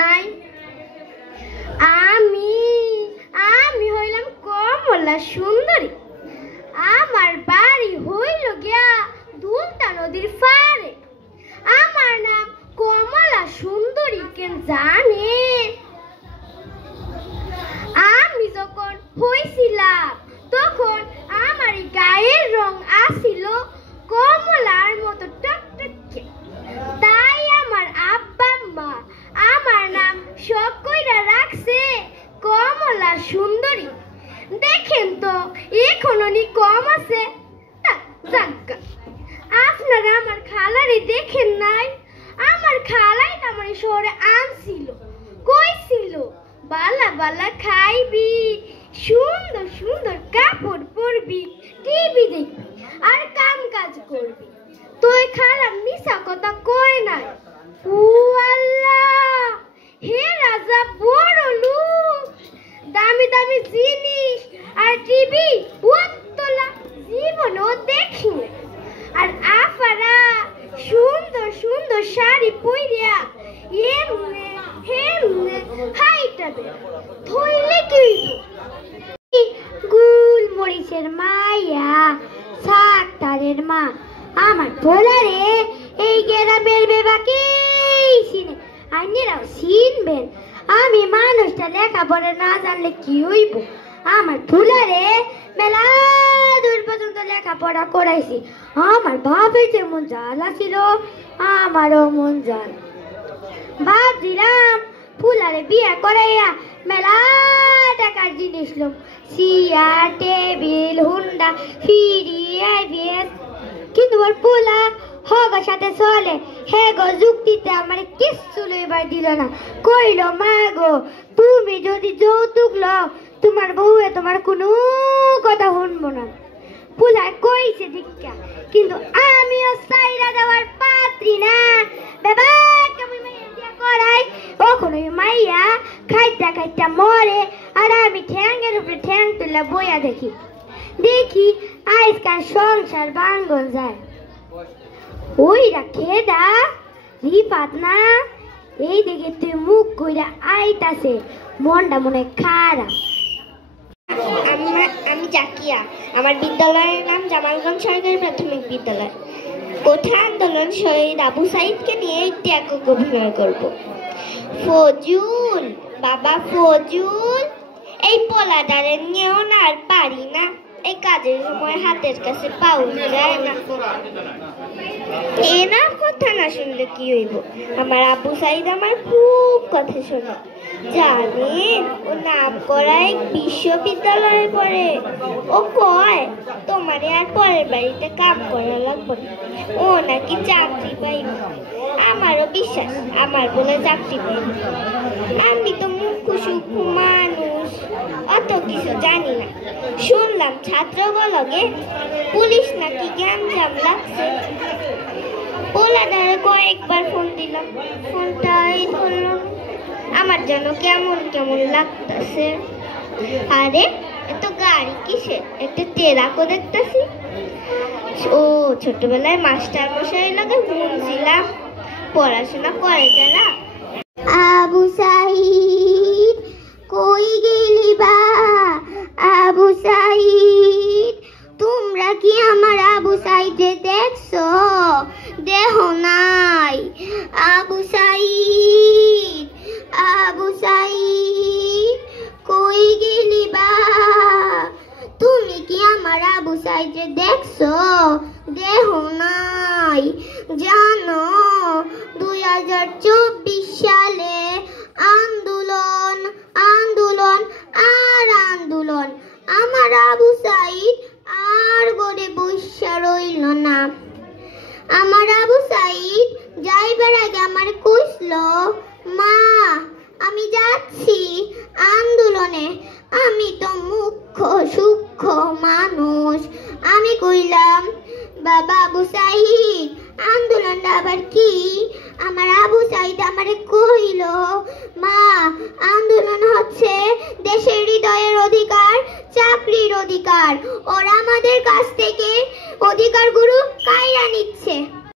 নাই। আমি আমি হইলাম কমলা সুন্দরী। আমার বাড়ি হইল গিয়া দুলতা নদীর পাড়ে। আমার নাম কমলা সুন্দরী, কেন জানে? আমি যখন হইছিলাম তখন আমার গায়ের রং আসিল কমলার মতো টকটকে। তাই আমার আব্বা মা আমার নাম শখ কইরা রাখছে কমলা সুন্দরী। দেখেন তো এখনো নি কম আছে। আপনারা আমার খালারে দেখেন নাই? আমার খালাই তো আমার শহরে আনছিল, কইছিল বালা বালা খাইবি, সুন্দর সুন্দর কাপড় পরবি, টিভি দেখবি আর কাম কাজ করবি। তুই খারাপ মিশা কথা কয় নাই। ও আল্লাহ, হে রাজা বড় লোক, দামি দামি জিনিস আর টিভি ওতলা জীবনও দেখি। আর আফারা সুন্দর সুন্দর শাড়ি পইরা এমনে হেমনে হাইটাবে ধইলে কি গুল মরিচের মাইয়া সাক্তারের মা আমার পোলারে এই গ্রামের বেবাকে চিনে, আইনেরাও চিনবেন। আমি মানুষটা লেখাপড়া না জানলে কি হইব? আমার পোলারে মেলা দূর পর্যন্ত লেখাপড়া করাইছি। আমার বাপের যেমন জ্বালা ছিল আমারও মন জাল। ভাবছিলাম ফুলারে বিয়ে করাইয়া মেলা টাকার জিনিস লোক, চেয়ার টেবিল হুন্ডা ফিরি আইবিএস, কিন্তু ওর পোলা হগর সাথে চলে। হে গো যুক্তিতে আমার কিচ্ছু লইবার দিল না। কইল মা গো, তুমি যদি যৌতুক লও তোমার বউয়ে তোমার কোনো কথা শুনবো না। পোলায় কইছে দীক্ষা, কিন্তু আমিও চাইরা দেওয়ার পাত্রী না। বাবা কেমন মাইয়া দিয়া করাই, ওখানে মাইয়া খাইটা খাইটা মরে আর আমি ঠ্যাঙ্গের উপরে ঠ্যাং তুলে বইয়া দেখি দেখি আজকাল সংসার ভাঙ্গন যায়। ওইরা খেদা রিপাত না, এই দেখে তুই মুখ কইরা আইতাছে, মনটা মনে খারাপ। আমি জাকিয়া, আমার বিদ্যালয়ের নাম জামালগঞ্জ সরকারি প্রাথমিক বিদ্যালয়। কোঠা আন্দোলন শহীদ আবু সাইদকে নিয়ে একটি একক অভিনয় করব। ফজুল বাবা ফজুল, এই পোলাটারে নিয়েও না আর পারি না। এই কাজের সময় হাতের কাছে পাউল যায় না। এনার কথা না শুনলে কি হইব? আমার আবু সাইদ আমার খুব কথা শোনে। জানেন ও নাম করা এক বিশ্ববিদ্যালয়ে পড়ে। ও কয় তোমারে আর পরের বাড়িতে কাম করা লাগবে না, ও নাকি চাকরি পাইবে। আমারও বিশ্বাস আমার বলে চাকরি পাইবে। আমি তো মুখ্য সূক্ষ্ম মানুষ, অত কিছু জানি না। শুনলাম ছাত্রগুলোকে পুলিশ নাকি গ্যাঞ্জাম লাগছে। পোলাদারে কয়েকবার ফোন দিলাম, ফোনটাই ধরলাম। আমার যেন কেমন কেমন লাগতেছে। আরে এত গাড়ি কিসের? একটা টেরাকো দেখতেছি। ও ছোটবেলায় মাস্টার মশাই লাগে শুনছিলাম, পড়াশোনা করে যারা। আবু সাইদ কই গেলি বা? আবু সাইদ, তোমরা কি আমার আবু সাইদে দেখছো? দেহ নাই। আবু সাইদ, আবু সাইদ কই গেলি বা? তুমি কি আমার আবু সাইদে দেখছো? দেহ নাই। জানো 2024 সালে আন্দোলন আন্দোলন আর আন্দোলন। আমার আবু সাইদ আর গড়ে বসে রইল না। আমার আবু সাইদ যাইবার আগে আমার কইছিল, মা আমি যাচ্ছি আন্দোলনে, আমি তো মুখ্য সূক্ষ্ম মানুষ। আমি কইলাম, বাবা আবু সাইদ আন্দোলনটা আবার কি? আমার আবু সাইদ আমারে কইল, মা আন্দোলন হচ্ছে দেশের হৃদয়ের অধিকার, চাকরির অধিকার। ওরা আমাদের কাছ থেকে অধিকারগুলো কাইরা নিচ্ছে।